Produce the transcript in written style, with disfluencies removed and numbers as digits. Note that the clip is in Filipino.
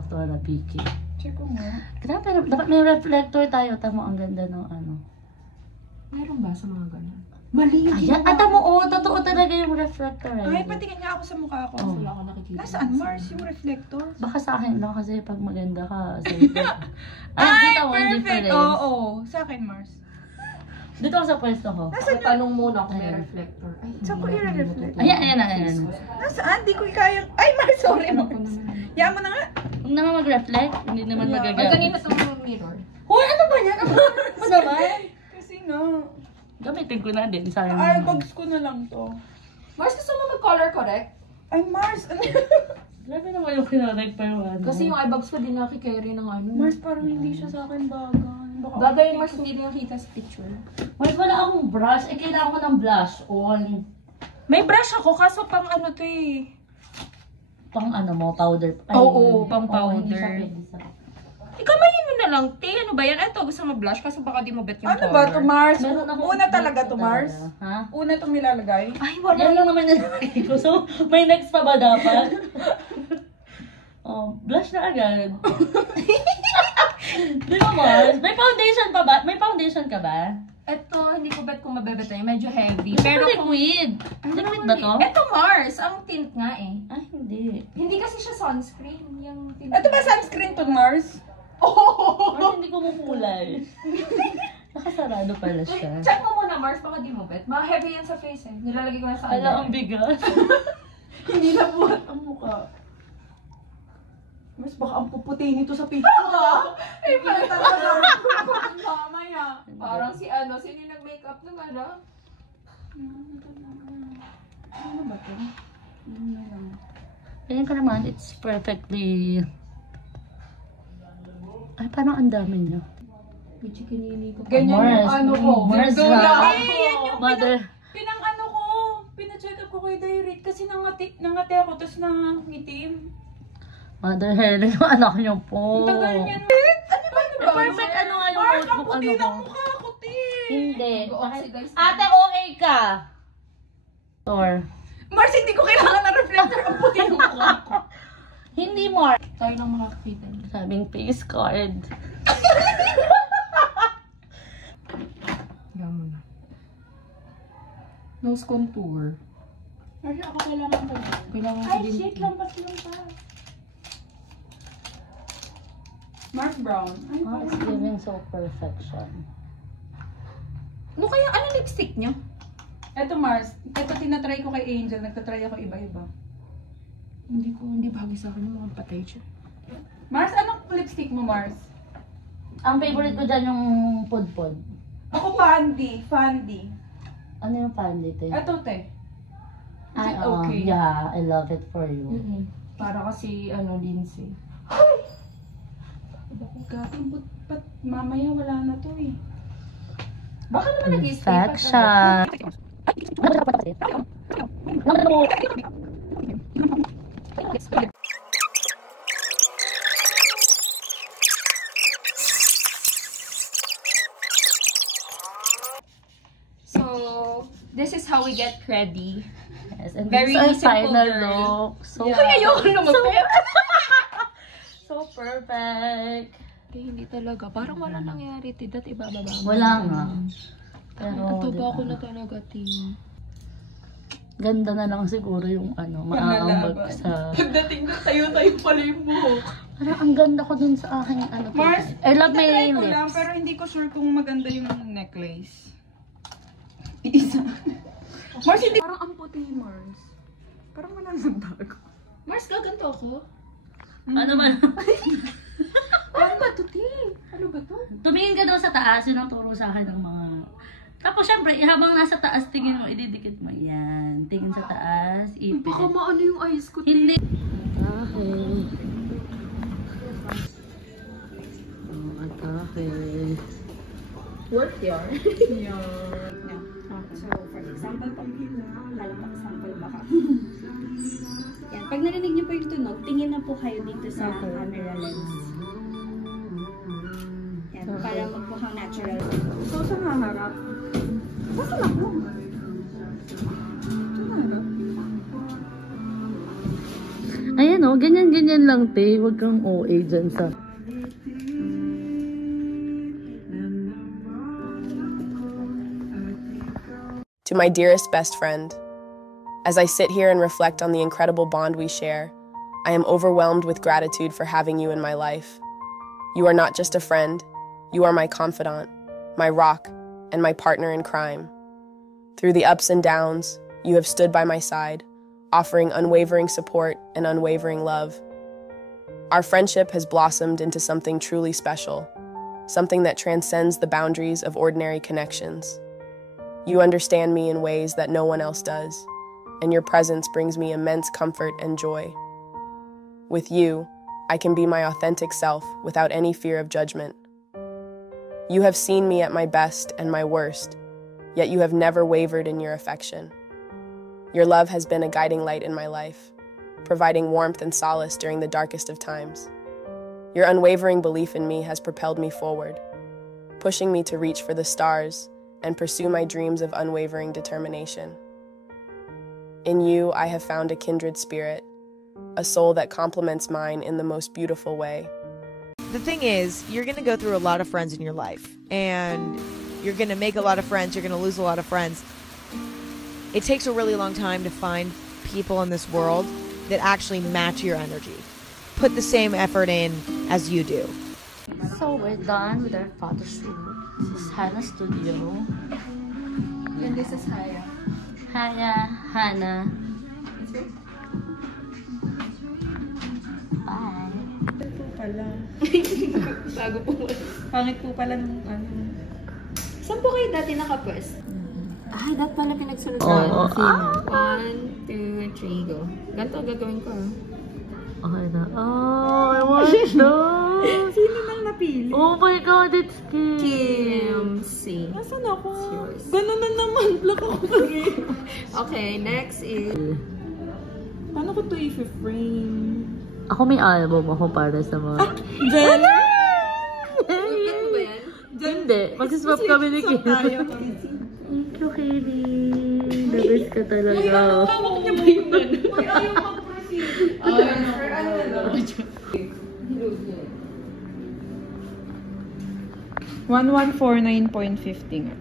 Dr. Vicky. Check ko nga. Grabe, dapat may reflector tayo. Tamo, ang ganda ng ano. Meron ba sa mga ganun? Mali yung Ayan, tamo, totoo talaga yung reflector. Ay, patingin nga ako sa mukha ko. Oh. Wala ako nakikita. Nasaan, Mars, yung reflector? Baka sa akin lang kasi pag maganda ka. Ay, kita mo, yung perfect! difference. Oo, sa akin, Mars. Dito ako sa pwesto ko. Nasaan yung... Tanong muna kung may reflector. Ay, Saan ko i-reflect? Ayan. Nasaan? Di ko kaya... Ay, Mars, sorry, Mars. Yaan mo na nga. Huwag naman mag-reflect, hindi naman Ay, magagamit. kanina itong mirror. Hoy, ano ba yan? Ano ba naman? Kasi nga. Gamitin ko na din. Sayang Ay, naman. bags ko na lang to. Mars, gusto mo mag-color correct? Ay, Mars, ano? Grabe naman yung kinarek pa yung ano. Kasi yung eyebags ko din nakikarry ng ano. Mars, parang hindi siya sa akin bagay. Baka Bagay yung Mars, hindi din nakita sa picture. Mars, wala akong brush. Eh, kailangan ko ng blush on. May brush ako, kaso pang ano to eh. Pang ano mo, powder. Oo, pang hindi siya powder. pwede sa... Ikamayin mo na lang, te. Ano ba yan? Ito, gusto mo blush? Kaso baka di mo bet yung Ano ba to, Mars? Meron akong Una talaga dito to, Mars? Ha? Una itong nilalagay? Ay, wala. Yan lang naman nalagay ko. So, may next pa ba dapat? Oh, blush na agad. Di ba, Mars? May foundation pa ba? May foundation ka ba? Ito, hindi ko bet kung mabebet na yun. Medyo heavy. Pero Pero kung... liquid. Liquid ba to? Ito Mars, ang tint nga eh. Ay, hindi. Hindi kasi siya sunscreen. Yung tint. Ito ba sunscreen to, Mars? Mars, hindi ko mukulay. Nakasarado pala siya. Check mo muna Mars, baka di mo bet. Mga heavy yan sa face eh. Nilalagay ko na sa Ala, ang bigat. Hindi na buhat ang mukha. Mars, baka ang puputi nito sa picture, ha? Ay, parang talaga. Mamaya. Parang si ano, sino yung nag-makeup naman ah? Ano ba to? Ano na lang? Ganyan ka naman, it's perfectly... Ay, parang ang dami niyo. Pichikinini ko. Ganyan yung Mars, ano ko. Mars, Dula. ha? Ay, yan yung Mother. pinang-ano ko. Pina-check up ko kay Diary kasi nangati ako, tapos nangitim. Mother Helen, yung anak niyo po. Ang tagal niyan. Ano ba? Eh, perfect, ano nga yung Mars, ang notebook, puti ano ng ko? mukha ko, te. Hindi. Go-oxidize na. Ate, OA ka. Or, Mars, hindi ko kailangan ng reflector. Ang puti ng mukha ko. hindi, Mark. Tayo lang makakita niya. Sabing face card. Higa mo na. Nose contour. Mars, ako kailangan ba? Kailangan ko Ay, din. shit, lampas lang pa. Mars Brown. Ay, Oh, it's giving so perfection. Ano kaya, ano lipstick niyo? Eto Mars, eto tinatry ko kay Angel, nagtatry ako iba-iba. Hindi bagay sa akin yung mga patay siya. Mars, anong lipstick mo, Mars? Ang favorite ko dyan yung pudpud. Ako Fandi. Ano yung fan dito? Eto, te. Is it okay? Yeah, I love it for you. Para kasi, ano, Lindsay. Gatong ba't mamaya wala na to eh. Baka naman nag-i-stay pa Perfection. So, this is how we get ready. Yes, and Very this is our simple, final girl. look. So, Kaya ayoko lumapit. so perfect. Eh, hindi talaga. Parang wala nangyari. Tidat ibababa mo. Wala nga. Pero, Natuba diba, ako na talaga, team. ganda na lang siguro yung ano, maaambag sa... Pagdating ko, tayo-tayo pala yung buhok. Parang ang ganda ko dun sa aking ano. Mars, I love my tinatry ko lang, lips. pero hindi ko sure kung maganda yung necklace. Isa. Mars, hindi... Parang ang puti, Mars. Parang wala nang bago. Mars, gaganto ako? Ano ba? Ano ba to, team? Ano ba to? Tumingin ka daw sa taas, yun ang turo sa akin ng mga... Tapos syempre, habang nasa taas, tingin mo, ididikit mo. Yan. Tingin sa taas, ipin. Baka maano yung eyes ko, team. Hindi. Okay. Oh, atake. Worth yun. So, for example, pag sample baka. Yan. Pag narinig niyo po yung tunog, tingin na po kayo dito sa camera lens. Yan. Para magmukhang natural. So, saan haharap? Saan ako? Saan haharap? Ayan o, ganyan-ganyan lang, te. Huwag kang OA dyan sa... To my dearest best friend, as I sit here and reflect on the incredible bond we share, I am overwhelmed with gratitude for having you in my life. You are not just a friend, you are my confidant, my rock, and my partner in crime. Through the ups and downs, you have stood by my side, offering unwavering support and unwavering love. Our friendship has blossomed into something truly special, something that transcends the boundaries of ordinary connections. You understand me in ways that no one else does, and your presence brings me immense comfort and joy. With you, I can be my authentic self without any fear of judgment. You have seen me at my best and my worst, yet you have never wavered in your affection. Your love has been a guiding light in my life, providing warmth and solace during the darkest of times. Your unwavering belief in me has propelled me forward, pushing me to reach for the stars and pursue my dreams of unwavering determination. In you, I have found a kindred spirit, a soul that complements mine in the most beautiful way. The thing is, you're going to go through a lot of friends in your life, and you're going to make a lot of friends, you're going to lose a lot of friends. It takes a really long time to find people in this world that actually match your energy, put the same effort in as you do. So, we're done with our photo shoot. This is Hannah's studio. And this is Haya. Hannah. Bye. Ito pala. Bago po. Pangit po pala ng ano. Saan po kayo dati nakapwes? Ay, dati pala pinagsunod Oo. na. 1, 2, 3, go. Ganito gagawin ko. Okay na. Oh, I want those. Sino nang napili? Oh my God, it's Kim. Kim C. Nasaan ako? yours. Ganun na naman. Block ako lagi. Okay, next is... Paano ko ito i-frame? Ako may album ako para sa mga... Jen! Get mo ba yan? Hindi. Mag-swap kami ni Kim. Tayo. Thank you, Katie. The best ka talaga. Hawak niya ba yung ano? Uy, ayaw mag-proceed. Ay, ano na lang. 1149.50 nga.